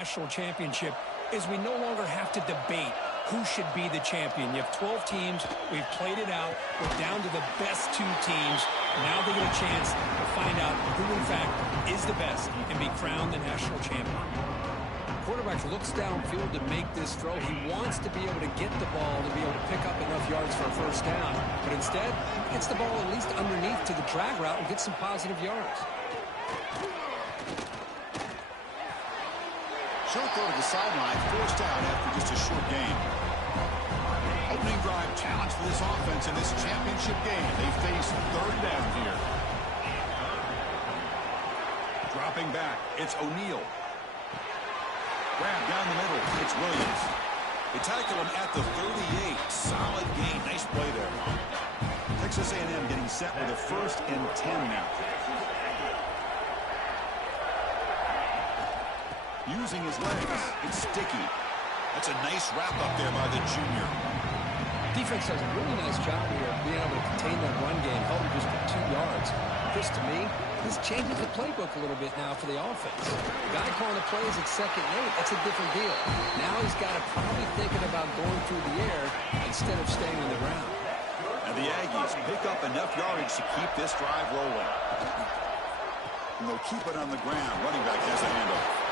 national championship is we no longer have to debate who should be the champion. You have 12 teams. We've played it out. We're down to the best 2 teams. Now they get a chance to find out who, in fact, is the best and be crowned the national champion. Quarterback looks downfield to make this throw. He wants to be able to get the ball to be able to pick up enough yards for a first down. But instead, he gets the ball at least underneath to the drag route and gets some positive yards. Short throw to the sideline, forced out after just a short gain. Opening drive challenge for this offense in this championship game. They face third down here. Dropping back, it's O'Neal. Grab down the middle, it's Williams. They tackle him at the 38. Solid gain, nice play there. Texas A&M getting set with a 1st and 10 now. Using his legs, it's Sticky. That's a nice wrap up there by the junior. Defense does a really nice job here of being able to contain that run game, held him just for 2 yards. Chris, to me, this changes the playbook a little bit now for the offense. The guy calling the plays at 2nd and 8, that's a different deal. Now he's got to probably thinking about going through the air instead of staying on the ground. And the Aggies pick up enough yardage to keep this drive rolling. And they'll keep it on the ground. Running back has the handoff.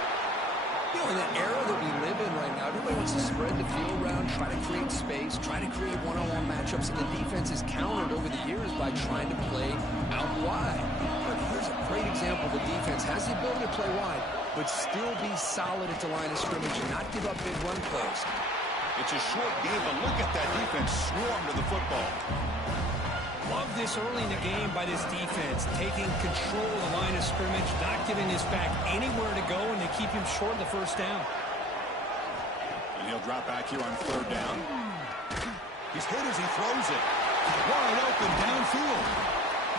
You know, in the era that we live in right now, everybody wants to spread the field around, try to create space, try to create one-on-one matchups, and the defense is countered over the years by trying to play out wide. But here's a great example. The defense has the ability to play wide, but still be solid at the line of scrimmage and not give up big run plays. It's a short game, but look at that defense swarm to the football. Love this early in the game by this defense, taking control of the line of scrimmage, not giving his back anywhere to go, and they keep him short of the first down. And he'll drop back here on 3rd down. He's hit as he throws it. Wide open downfield.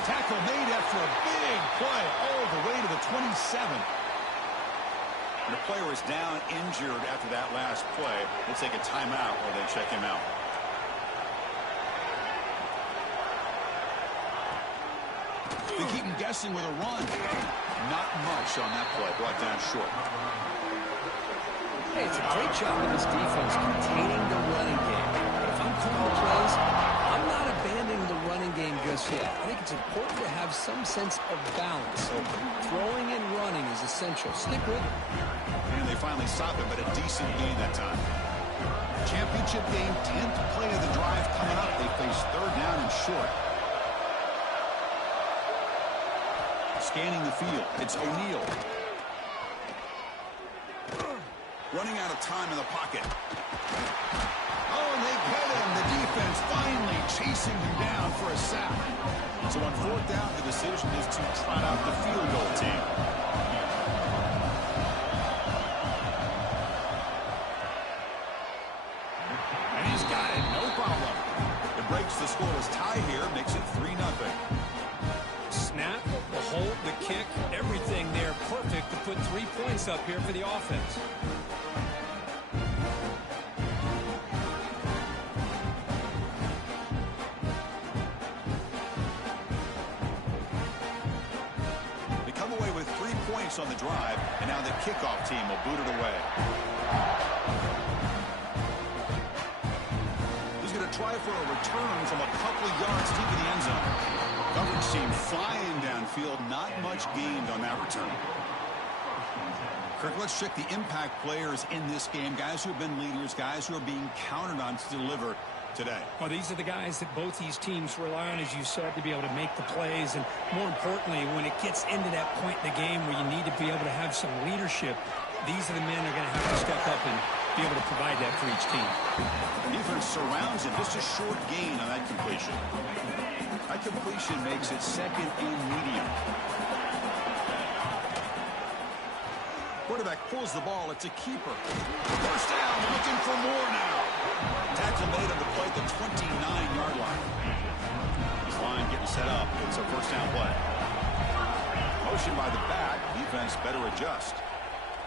Tackle made after a big play all the way to the 27. And the player is down injured after that last play. They take a timeout while they check him out. They keep him guessing with a run. Not much on that play. Brought down short. Hey, it's a great job of this defense containing the running game. But if I'm calling the plays, I'm not abandoning the running game just yet. I think it's important to have some sense of balance. So throwing and running is essential. Stick with it. And they finally stop him, but a decent gain that time. Championship game, 10th play of the drive coming up. They face 3rd down and short. Scanning the field, it's O'Neal. Running out of time in the pocket. Oh, and they get him. The defense finally chasing him down for a sack. So on 4th down, the decision is to trot out the field goal team. And he's got it, no problem. It breaks the scoreless tie here, makes it 3-0. Snap, the hold, the kick, everything there perfect to put 3 points up here for the offense. They come away with 3 points on the drive, and now the kickoff team will boot it away. He's going to try for a return from a couple of yards deep in the end zone. Coverage team flying downfield, not much gained on that return. Kirk, let's check the impact players in this game, guys who have been leaders, guys who are being counted on to deliver today. Well, these are the guys that both these teams rely on, as you said, to be able to make the plays. And more importantly, when it gets into that point in the game where you need to be able to have some leadership, these are the men who are going to have to step up and be able to provide that for each team. The defense surrounds him. Just a short gain on that completion. That completion makes it 2nd and medium. Quarterback pulls the ball. It's a keeper. First down, looking for more now. Tackle made on the play at the 29-yard line. This line getting set up. It's a first down play. Motion by the back. Defense better adjust.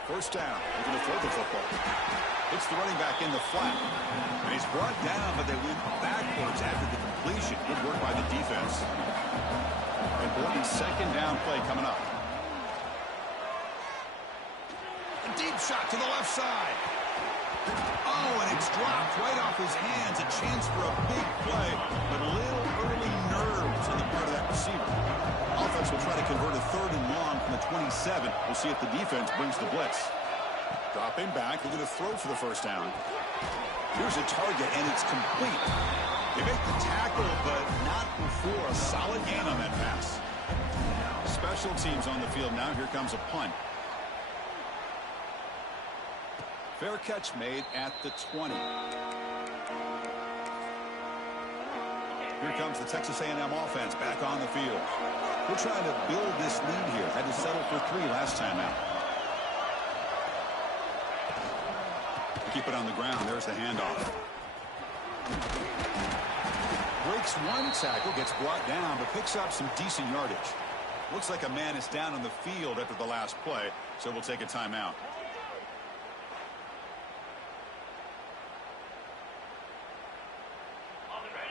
First down. Looking to throw the football. It's the running back in the flat. And he's brought down, but they went backwards after the completion. Good work by the defense. Important 2nd down play coming up. deep shot to the left side. Oh, and it's dropped right off his hands. A chance for a big play, but a little early nerves on the part of that receiver. Offense will try to convert a 3rd and long from the 27. We'll see if the defense brings the blitz. Dropping back, looking to throw for the first down. Here's a target, and it's complete. They make the tackle, but not before a solid gain on that pass. Special teams on the field now. Here comes a punt. Fair catch made at the 20. Here comes the Texas A&M offense back on the field. We're trying to build this lead here. Had to settle for 3 last time out. Keep it on the ground. There's the handoff. Breaks one tackle, gets brought down, but picks up some decent yardage. Looks like a man is down on the field after the last play, so we'll take a timeout.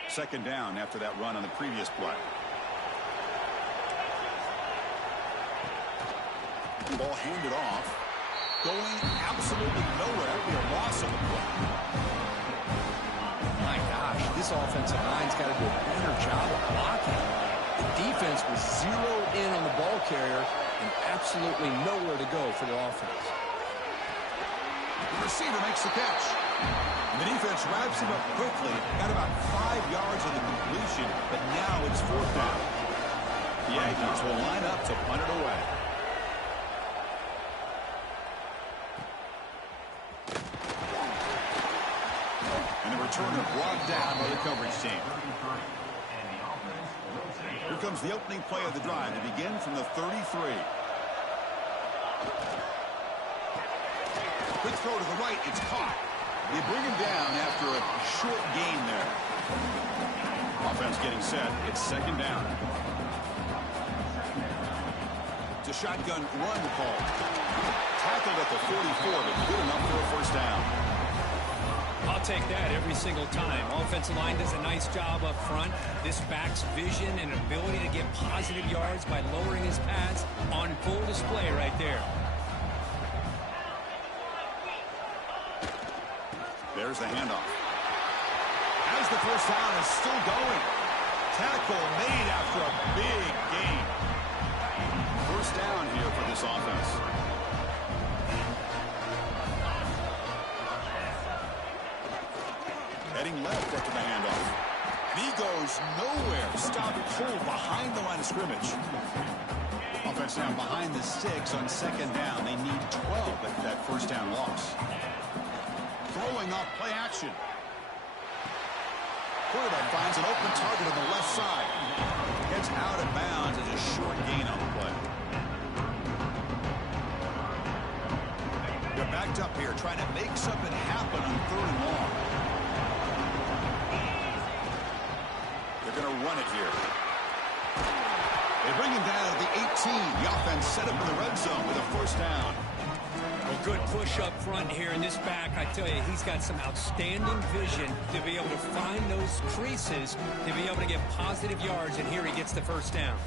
Second down after that run on the previous play. Ball handed off. Going absolutely nowhere. That would be a loss on the play. My gosh, this offensive line's got to do a better job of blocking. The defense was zeroed in on the ball carrier and absolutely nowhere to go for the offense. The receiver makes the catch. And the defense wraps him up quickly. Got about 5 yards of the completion, but now it's 4th down. The Yankees will line up to punt it away. And the returner brought down by the coverage team. Here comes the opening play of the drive to begin from the 33. Quick throw to the right. It's caught. They bring him down after a short gain there. Offense getting set. It's 2nd down. It's a shotgun run call. Tackled at the 44, but good enough for a 1st down. I'll take that every single time. Offensive line does a nice job up front. This back's vision and ability to get positive yards by lowering his pads on full display right there. There's the handoff. As the 1st down is still going. Tackle made after a big gain. 1st down here for this offense. Heading left after the handoff. And he goes nowhere. Stop cold behind the line of scrimmage. Offense now behind the 6 on 2nd down. They need 12 after that 1st down loss. Throwing off play action. Quarterback finds an open target on the left side. Gets out of bounds as a short gain on the play. They're backed up here trying to make something happen on 3rd and long. They're going to run it here. They bring him down at the 18. The offense set up in the red zone with a 1st down. Well, good push up front here in this back. I tell you, he's got some outstanding vision to be able to find those creases, to be able to get positive yards, and here he gets the 1st down.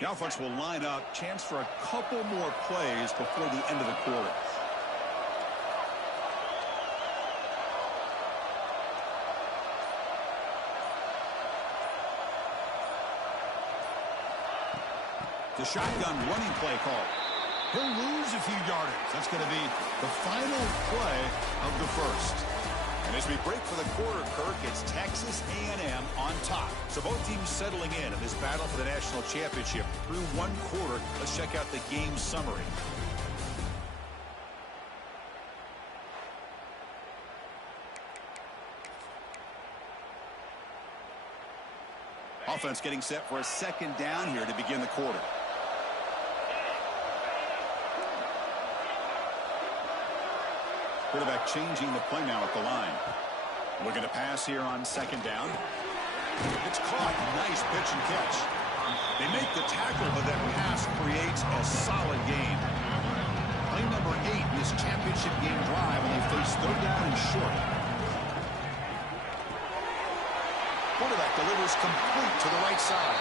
The offense will line up. Chance for a couple more plays before the end of the quarter. The shotgun running play call. He'll lose a few yardage. That's going to be the final play of the 1st. And as we break for the quarter, Kirk, it's Texas A&M on top. So both teams settling in this battle for the national championship through 1 quarter. Let's check out the game summary. Offense getting set for a 2nd down here to begin the quarter. Quarterback changing the play now at the line. Looking to pass here on 2nd down. It's caught. Nice pitch and catch. They make the tackle, but that pass creates a solid gain. Play number 8 in this championship game drive, and they face 3rd down and short. quarterback delivers complete to the right side.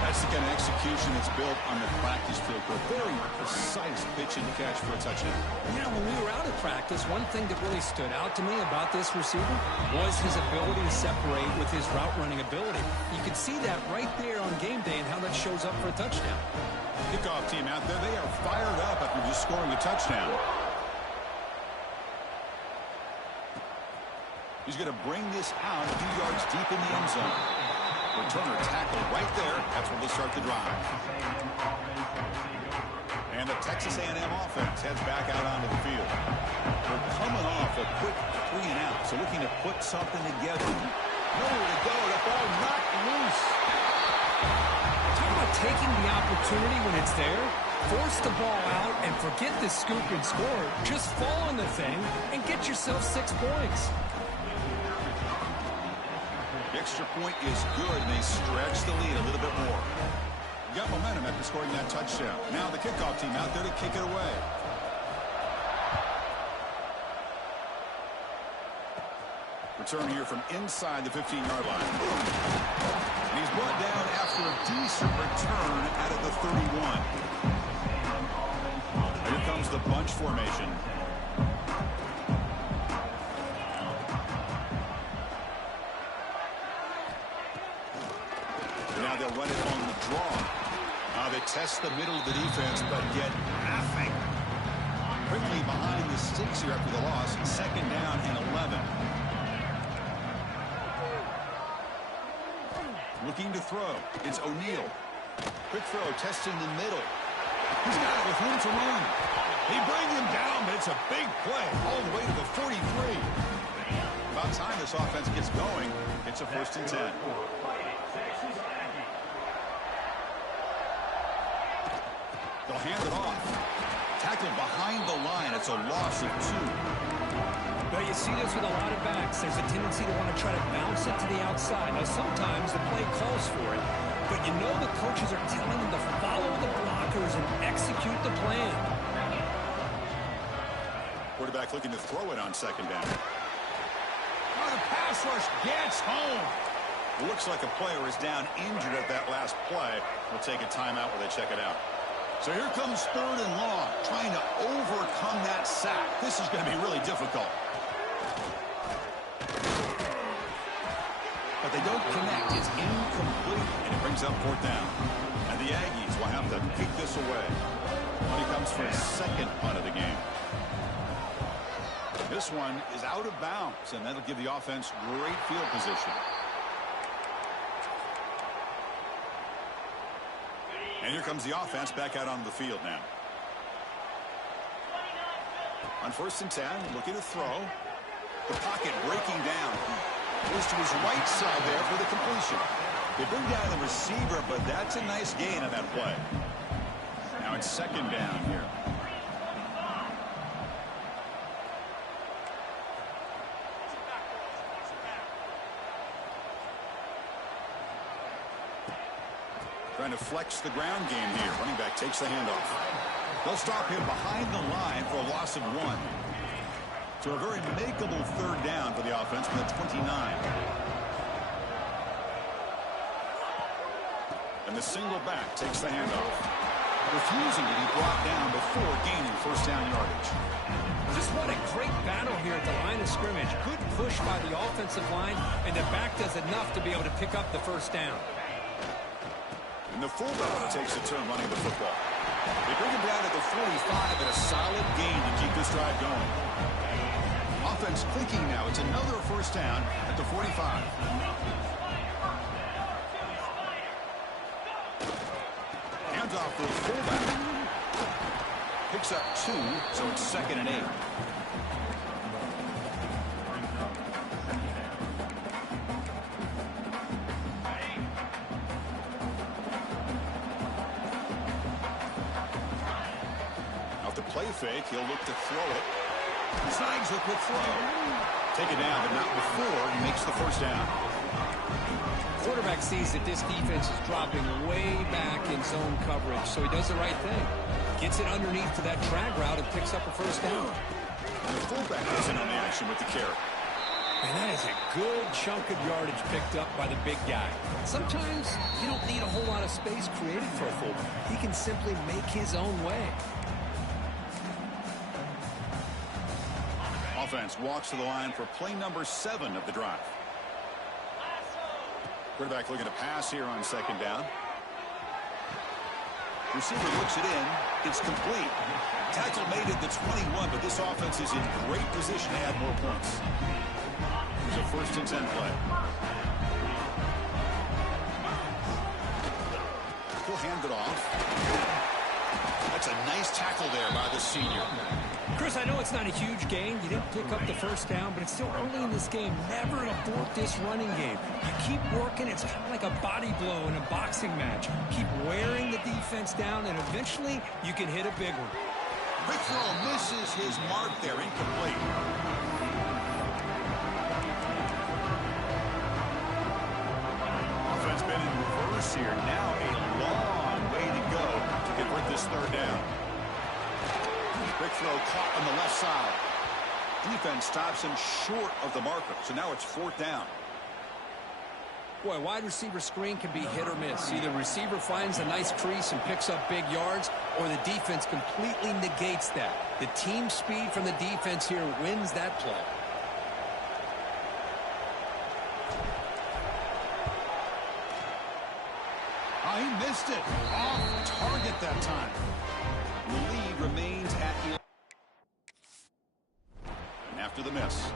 That's the kind of execution that's built on the practice field. A very precise pitch and catch for a touchdown. Yeah, when we were out of practice, one thing that really stood out to me about this receiver was his ability to separate with his route running ability. You could see that right there on game day and how that shows up for a touchdown. Kickoff team out there, they are fired up after just scoring a touchdown. He's going to bring this out a few yards deep in the end zone. Returner tackle right there. That's where they'll start the drive. And the Texas A&M offense heads back out onto the field. They're coming off a quick 3 and out, so looking to put something together. Nowhere to go. The ball knocked loose. Talk about taking the opportunity when it's there. Force the ball out and forget the scoop and score. Just fall on the thing and get yourself 6 points. The extra point is good, and they stretch the lead a little bit more. Got momentum after scoring that touchdown. Now the kickoff team out there to kick it away. Return here from inside the 15-yard line. And he's brought down after a decent return out of the 31. Here comes the bunch formation. Now they'll run it on the draw. They test the middle of the defense, but get nothing. Quickly behind the sticks here after the loss. 2nd down and 11. Looking to throw. It's O'Neal. Quick throw, testing the middle. He's got it with room to run. They bring him down, but it's a big play all the way to the 43. About time this offense gets going. It's a 1st and 10. They'll hand it off. Tackled behind the line. It's a loss of 2. Well, you see this with a lot of backs. There's a tendency to want to try to bounce it to the outside. Now, sometimes the play calls for it, but you know the coaches are telling them to follow the blockers and execute the plan. Quarterback looking to throw it on 2nd down. Oh, the pass rush gets home. It looks like a player is down injured at that last play. We'll take a timeout while they check it out. So here comes 3rd and long, trying to overcome that sack. This is going to be really difficult. But they don't connect. It's incomplete, and it brings up 4th down. And the Aggies will have to kick this away. When he comes for his 2nd punt of the game. This one is out of bounds, and that'll give the offense great field position. And here comes the offense back out onto the field now. On 1st and 10, looking to throw. The pocket breaking down. Goes to his right side there for the completion. They bring down the receiver, but that's a nice gain on that play. Now it's 2nd down here. Trying to flex the ground game here. Running back takes the handoff. They'll stop him behind the line for a loss of 1. So a very makeable 3rd down for the offense from the 29. And the single back takes the handoff. Refusing to be brought down before gaining 1st down yardage. Just what a great battle here at the line of scrimmage. Good push by the offensive line, and the back does enough to be able to pick up the 1st down. And the fullback takes a turn running the football. They bring him down at the 45 and a solid gain to keep this drive going. Offense clicking now. It's another 1st down at the 45. Hands off for the fullback. Picks up 2, so it's 2nd and 8. Play fake, he'll look to throw it. Snags a quick throw. Take it down, but not before he makes the 1st down. Quarterback sees that this defense is dropping way back in zone coverage, so he does the right thing. Gets it underneath to that drag route and picks up a 1st down. And the fullback goes in on the action with the carry. And that is a good chunk of yardage picked up by the big guy. Sometimes you don't need a whole lot of space created for a fullback. He can simply make his own way. Offense walks to the line for play number 7 of the drive. Quarterback looking to pass here on second down. Receiver looks it in. It's complete. Tackle made at the 21, but this offense is in great position to add more points. Here's a 1st and 10 play. He'll hand it off. That's a nice tackle there by the senior. Chris, I know it's not a huge gain. You didn't pick up the first down, but it's still early in this game. Never abort this running game. You keep working. It's kind of like a body blow in a boxing match. Keep wearing the defense down, and eventually you can hit a big one. Quick throw misses his mark there. Incomplete. Offense been in reverse here. Now a long way to go to convert this 3rd down. Quick throw caught on the left side. Defense stops him short of the marker. So now it's 4th down. Boy, wide receiver screen can be hit or miss. Either receiver finds a nice crease and picks up big yards, or the defense completely negates that. The team speed from the defense here wins that play. Oh, he missed it. Off target that time. The lead remains at 11. And after the miss.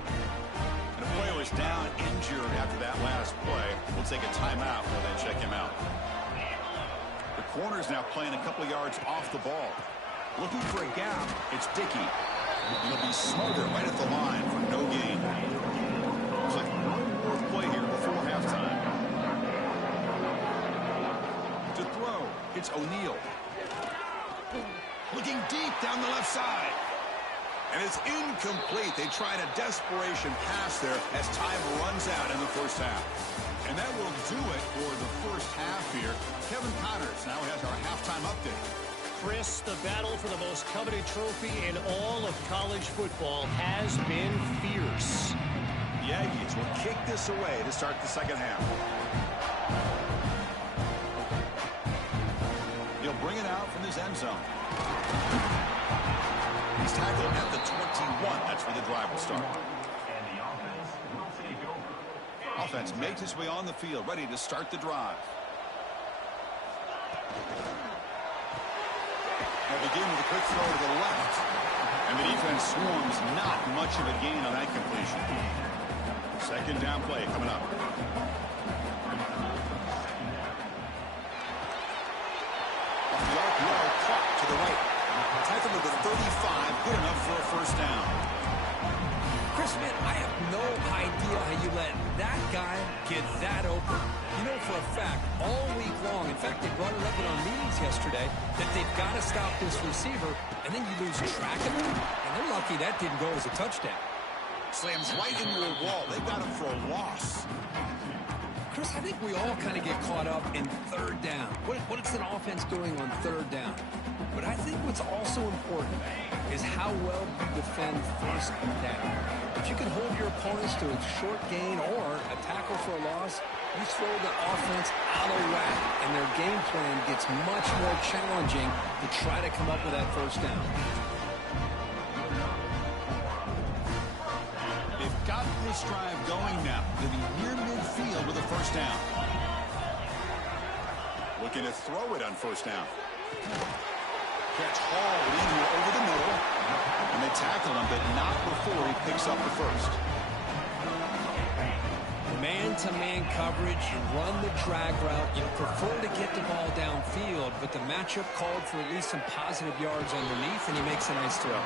And a player is down injured after that last play. We'll take a timeout while they check him out. The corner's now playing a couple of yards off the ball. Looking for a gap. It's Dickey. He'll be smothered right at the line for no gain. Looks like one more play here before halftime. To throw, it's O'Neal. Looking deep down the left side. And it's incomplete. They tried a desperation pass there as time runs out in the first half. And that will do it for the first half here. Kevin Connors now has our halftime update. Chris, the battle for the most coveted trophy in all of college football has been fierce. The Aggies will kick this away to start the second half. He'll bring it out from his end zone. He's tackled at the 21. That's where the drive will start. Offense makes its way on the field, ready to start the drive. They'll begin with a quick throw to the left. And the defense swarms. Not much of a gain on that completion. Second down play coming up. Off the RPO, caught to the right. Tackle to the 35, good enough for a first down. Chris, man, I have no idea how you let that guy get that open. You know for a fact, all week long, in fact, they brought it up in our meetings yesterday, that they've got to stop this receiver, and then you lose track of him, and they're lucky that didn't go as a touchdown. Slams right into a wall. They got him for a loss. Chris, I think we all kind of get caught up in 3rd down. What is an offense doing on 3rd down? But I think what's also important is how well you defend 1st down. If you can hold your opponents to a short gain or a tackle for a loss, you throw the offense out of whack, and their game plan gets much more challenging to try to come up with that 1st down. They've got this drive going now. They'll be near midfield with a 1st down. Looking to throw it on 1st down. Catch hauled in here over the middle. And they tackle him, but not before he picks up the 1st. Man-to-man coverage, you run the drag route. You prefer to get the ball downfield, but the matchup called for at least some positive yards underneath, and he makes a nice throw.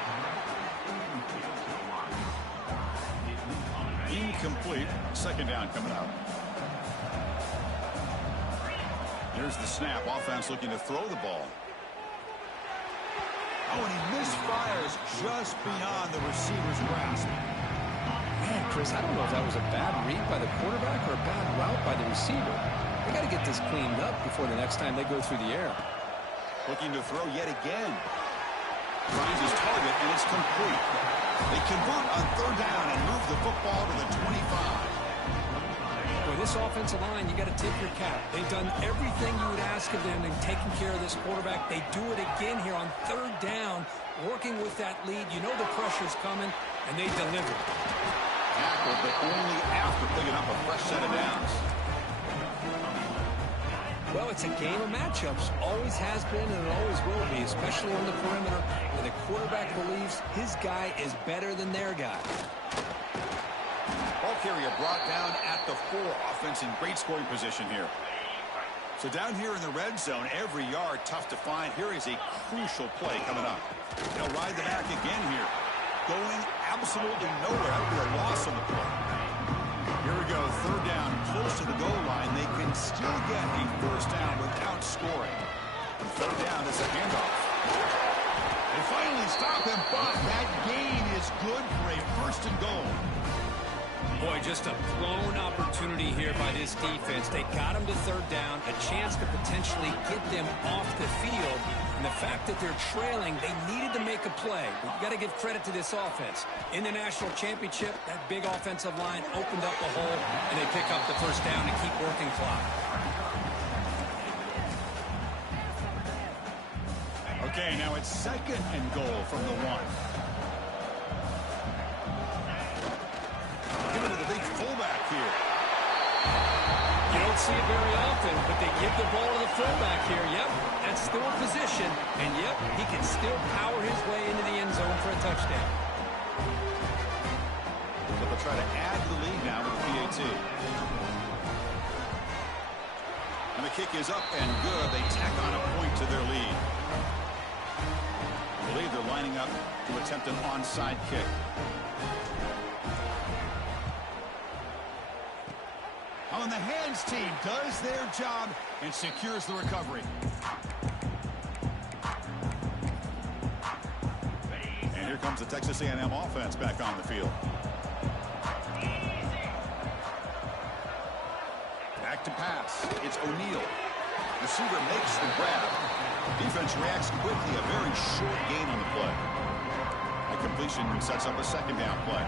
Incomplete. Second down coming up. Here's the snap. Offense looking to throw the ball. Oh, and he misfires just beyond the receiver's grasp. Man, Chris, I don't know if that was a bad read by the quarterback or a bad route by the receiver. They got to get this cleaned up before the next time they go through the air. Looking to throw yet again. Finds his target, and it's complete. They convert on third down and move the football to the 25. With this offensive line, you got to tip your cap. They've done everything you would ask of them in taking care of this quarterback. They do it again here on third down, working with that lead. You know the pressure's coming, and they deliver. Tackled, but only after picking up a fresh set of downs. Well, it's a game of matchups. Always has been and it always will be, especially on the perimeter, where the quarterback believes his guy is better than their guy. Ball carrier brought down at the 4. Offense in great scoring position here. So down here in the red zone, every yard tough to find. Here is a crucial play coming up. They'll ride the back again here. Going absolutely nowhere. That would be a loss on the play. Here we go, third down, close to the goal line. They can still get a first down without scoring. Third down is a handoff. They finally stop him, but that gain is good for a first and goal. Boy, just a blown opportunity here by this defense. They got him to third down, a chance to potentially get them off the field. And the fact that they're trailing, they needed to make a play. We've got to give credit to this offense. In the national championship, that big offensive line opened up the hole, and they pick up the first down and keep working clock. Okay, now it's second and goal from the 1. Give it to the big fullback here. You don't see it very often, but they give the ball to the fullback here. Yep, that's still a position. And yep, he can still power his way into the end zone for a touchdown. So they'll try to add to the lead now with the PAT. And the kick is up and good. They tack on a point to their lead. I believe they're lining up to attempt an onside kick. On the hands team does their job and secures the recovery. And here comes the Texas A&M offense back on the field. Back to pass. It's O'Neal. Receiver makes the grab. Defense reacts quickly. A very short gain on the play. A completion sets up a second down play.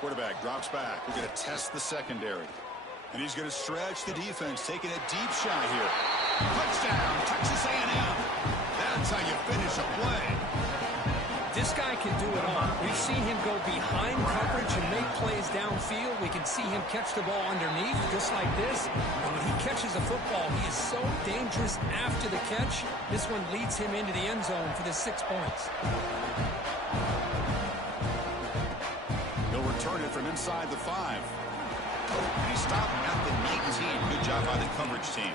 Quarterback drops back. We're going to test the secondary. And he's going to stretch the defense, taking a deep shot here. Touchdown, Texas A&M. That's how you finish a play. This guy can do it all. We've seen him go behind coverage and make plays downfield. We can see him catch the ball underneath, just like this. And when he catches a football, he is so dangerous after the catch. This one leads him into the end zone for the 6 points. Turn it from inside the 5. And he stopped at the 19. Good job by the coverage team.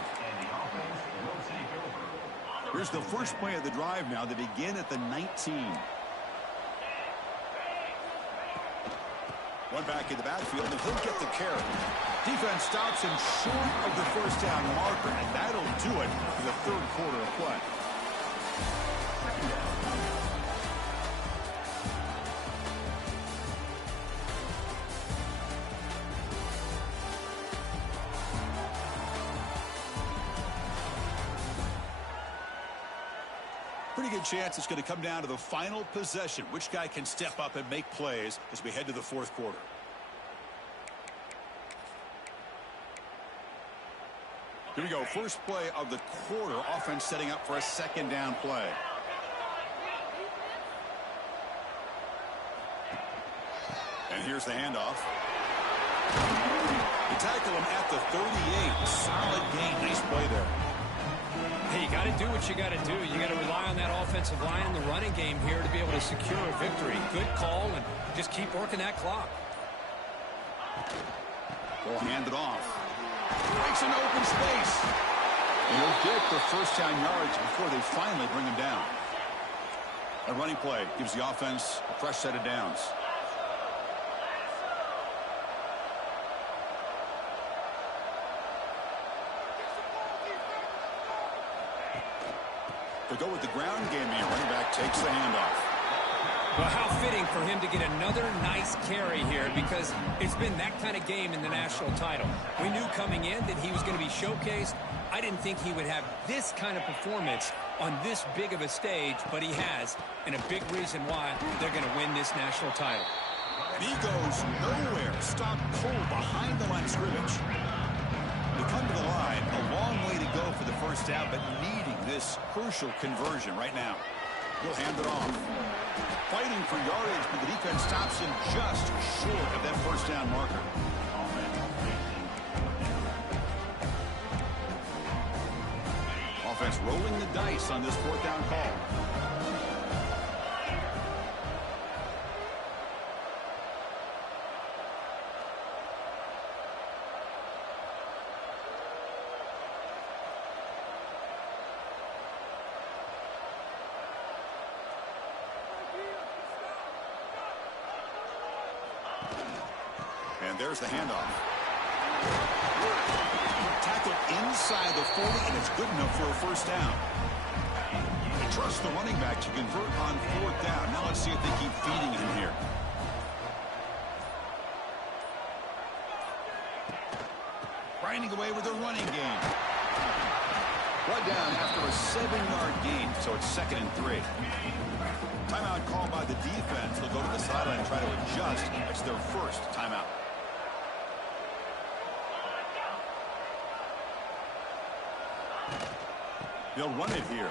Here's the first play of the drive now. They begin at the 19. One back in the backfield, and he'll get the carry. Defense stops him short of the first down marker, and that'll do it for the third quarter of play. Pretty good chance it's going to come down to the final possession. Which guy can step up and make plays as we head to the fourth quarter. Here we go. First play of the quarter. Offense setting up for a second down play. And here's the handoff. They tackle him at the 38. Solid gain. Nice play there. Hey, you got to do what you got to do. You got to rely on that offensive line in the running game here to be able to secure a victory. Good call, and just keep working that clock. Ball handed off. Breaks into open space. And he'll get the first down yards before they finally bring him down. A running play gives the offense a fresh set of downs. They go with the ground game here. Running back takes the handoff. Well, how fitting for him to get another nice carry here, because it's been that kind of game in the national title. We knew coming in that he was going to be showcased. I didn't think he would have this kind of performance on this big of a stage, but he has, and a big reason why they're going to win this national title. And he goes nowhere. Stopped cold behind the line of scrimmage. They come to the line, a long way to go for the first down, but needing this crucial conversion right now. He'll hand it off. Fighting for yardage, but the defense stops him just short of that first down marker. Offense rolling the dice on this fourth down call. And there's the handoff. Tackled inside the 40, and it's good enough for a first down. They trust the running back to convert on fourth down. Now let's see if they keep feeding him here. Grinding away with a running game. Brought down after a 7-yard gain, so it's 2nd and 3. Timeout called by the defense. They'll go to the sideline and try to adjust. It's their first timeout. They'll run it here.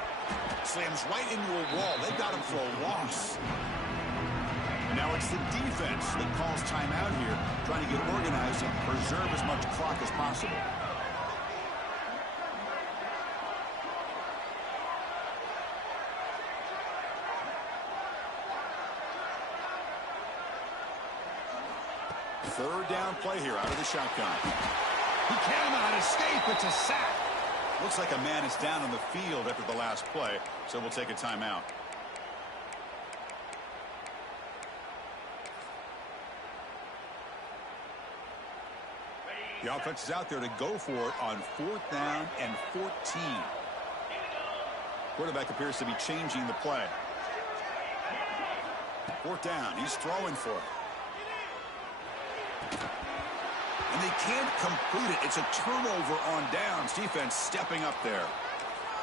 Slams right into a wall. They've got him for a loss. And now it's the defense that calls timeout here, trying to get organized and preserve as much clock as possible. Third down play here out of the shotgun. He cannot escape. It's a sack. Looks like a man is down on the field after the last play, so we'll take a timeout. The offense is out there to go for it on 4th down and 14. Quarterback appears to be changing the play. 4th down. He's throwing for it. And they can't complete it. It's a turnover on downs. Defense stepping up there.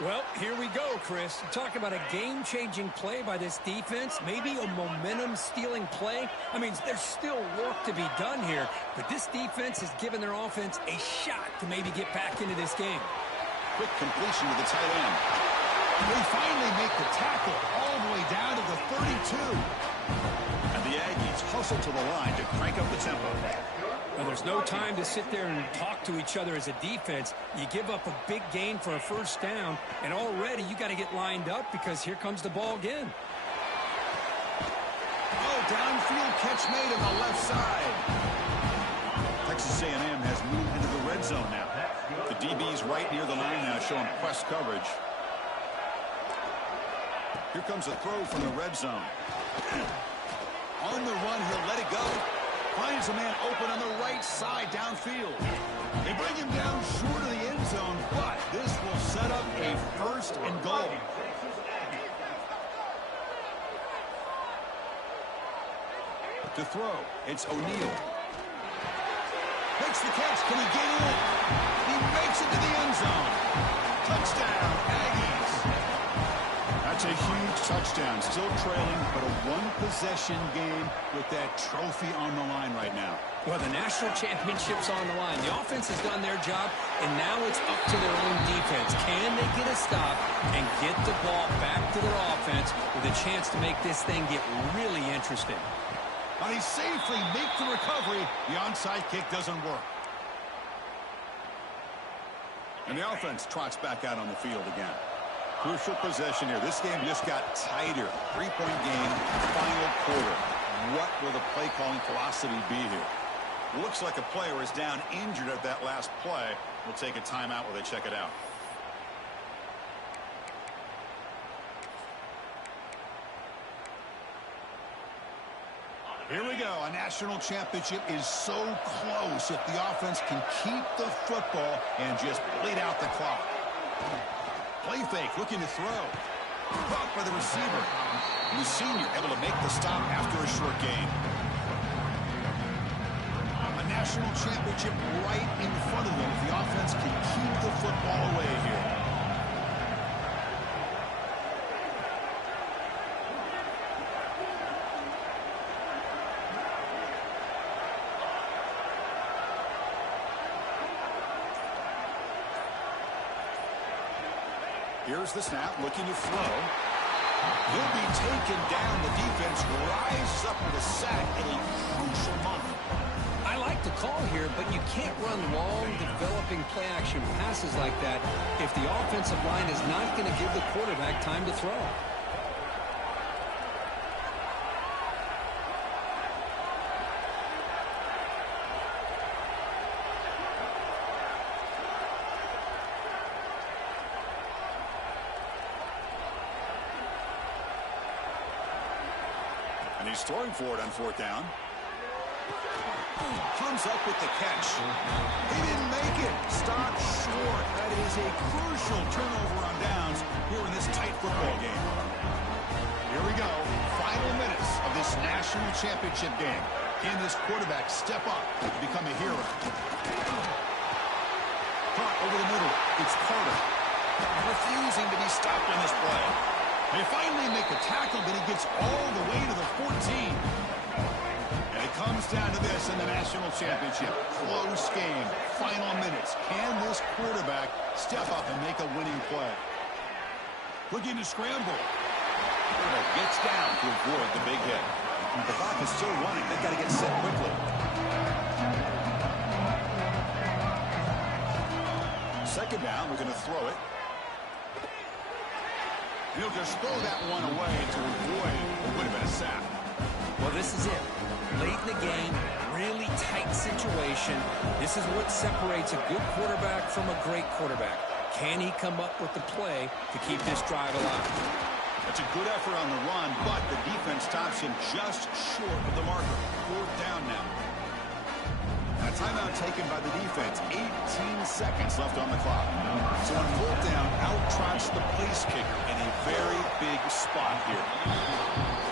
Well, here we go, Chris. Talk about a game-changing play by this defense. Maybe a momentum-stealing play. I mean, there's still work to be done here, but this defense has given their offense a shot to maybe get back into this game. Quick completion to the tight end. They finally make the tackle all the way down to the 32. And the Aggies hustle to the line to crank up the tempo. Well, there's no time to sit there and talk to each other as a defense. You give up a big gain for a first down, and already you got to get lined up because here comes the ball again. Oh, downfield catch made on the left side. Texas A&M has moved into the red zone now. The DB's right near the line now, showing press coverage. Here comes a throw from the red zone. On the run, he'll let it go. Finds a man open on the right side downfield. They bring him down short of the end zone, but this will set up a 1st and goal. To throw, it's O'Neal. Makes the catch. Can he get in? He makes it to the end zone. Touchdown, Aggies. That's a huge touchdown. Still trailing, but a one-possession game with that trophy on the line right now. Well, the national championship's on the line. The offense has done their job, and now it's up to their own defense. Can they get a stop and get the ball back to their offense with a chance to make this thing get really interesting? But he safely makes the recovery. The onside kick doesn't work. And the offense trots back out on the field again. Crucial possession here. This game just got tighter. 3-point game, final quarter. What will the play calling philosophy be here? Looks like a player is down injured at that last play. We'll take a timeout while they check it out. Here we go. A national championship is so close if the offense can keep the football and just bleed out the clock. Play fake, looking to throw. Caught by the receiver. The senior able to make the stop after a short gain. A national championship right in front of them if the offense can keep the football away here. Here's the snap, looking to throw. He'll be taken down. The defense rises up with a sack in a crucial moment. I like the call here, but you can't run long, developing play-action passes like that if the offensive line is not going to give the quarterback time to throw. And he's throwing for it on 4th down. Comes up with the catch. He didn't make it. Stopped short. That is a crucial turnover on downs here in this tight football game. Here we go. Final minutes of this national championship game. Can this quarterback step up and become a hero? Caught over the middle. It's Carter. Refusing to be stopped on this play. They finally make a tackle, but he gets all the way to the 14. And it comes down to this in the national championship. Close game. Final minutes. Can this quarterback step up and make a winning play? Looking to scramble. Quarterback gets down to avoid the big hit. The clock is still running. They've got to get set quickly. Second down, we're going to throw it. He'll just throw that one away to avoid what would have been a sack. Well, this is it. Late in the game, really tight situation. This is what separates a good quarterback from a great quarterback. Can he come up with the play to keep this drive alive? That's a good effort on the run, but the defense stops him just short of the marker. 4th down now. A timeout taken by the defense. 18 seconds left on the clock. So on 4th down, out trots the place kicker in a very big spot here.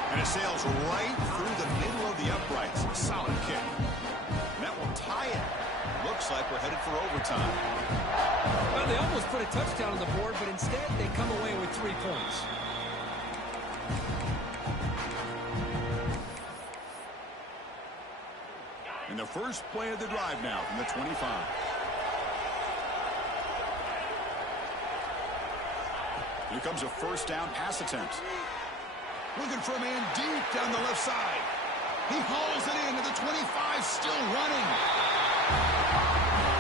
And it sails right through the middle of the uprights. Solid kick. And that will tie it. Looks like we're headed for overtime. Well, they almost put a touchdown on the board, but instead they come away with 3 points. And the first play of the drive now from the 25. Here comes a 1st down pass attempt. Looking for a man deep down the left side. He hauls it in to the 25, still running.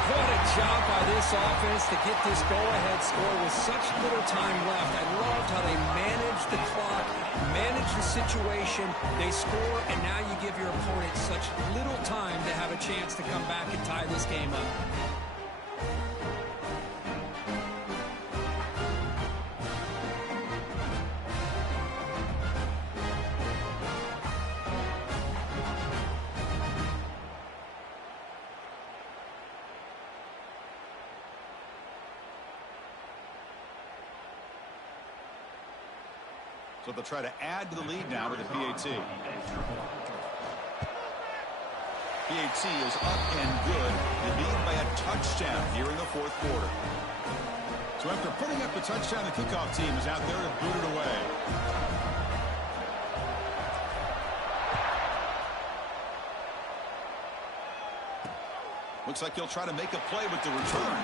What a job by this offense to get this go-ahead score with such little time left. I loved how they managed the clock, managed the situation. They score, and now you give your opponent such little time to have a chance to come back and tie this game up. So they'll try to add to the lead now with the PAT. PAT is up and good. They lead by a touchdown here in the 4th quarter. So after putting up the touchdown, the kickoff team is out there to boot it away. Looks like he'll try to make a play with the return.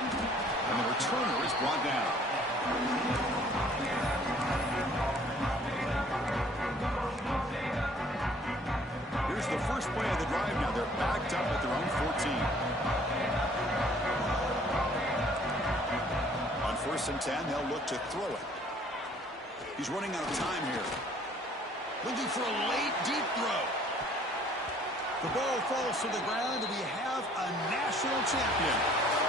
And the returner is brought down. Here's the first play of the drive now. They're backed up at their own 14. On 1st and 10, they'll look to throw it. He's running out of time here. Looking for a late, deep throw. The ball falls to the ground, and we have a national champion.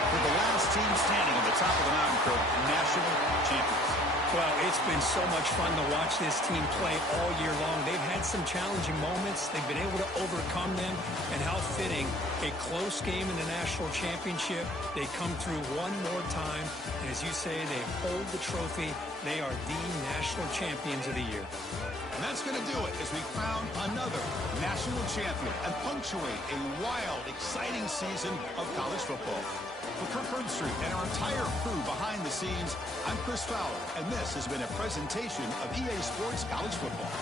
For the last team standing on the top of the mountain for national champions. Well, it's been so much fun to watch this team play all year long. They've had some challenging moments. They've been able to overcome them. And how fitting, a close game in the national championship. They come through one more time. And as you say, they hold the trophy. They are the national champions of the year. And that's going to do it as we crown another national champion and punctuate a wild, exciting season of college football. For Kirk Herbstreit and our entire crew behind the scenes, I'm Chris Fowler, and this has been a presentation of EA Sports College Football.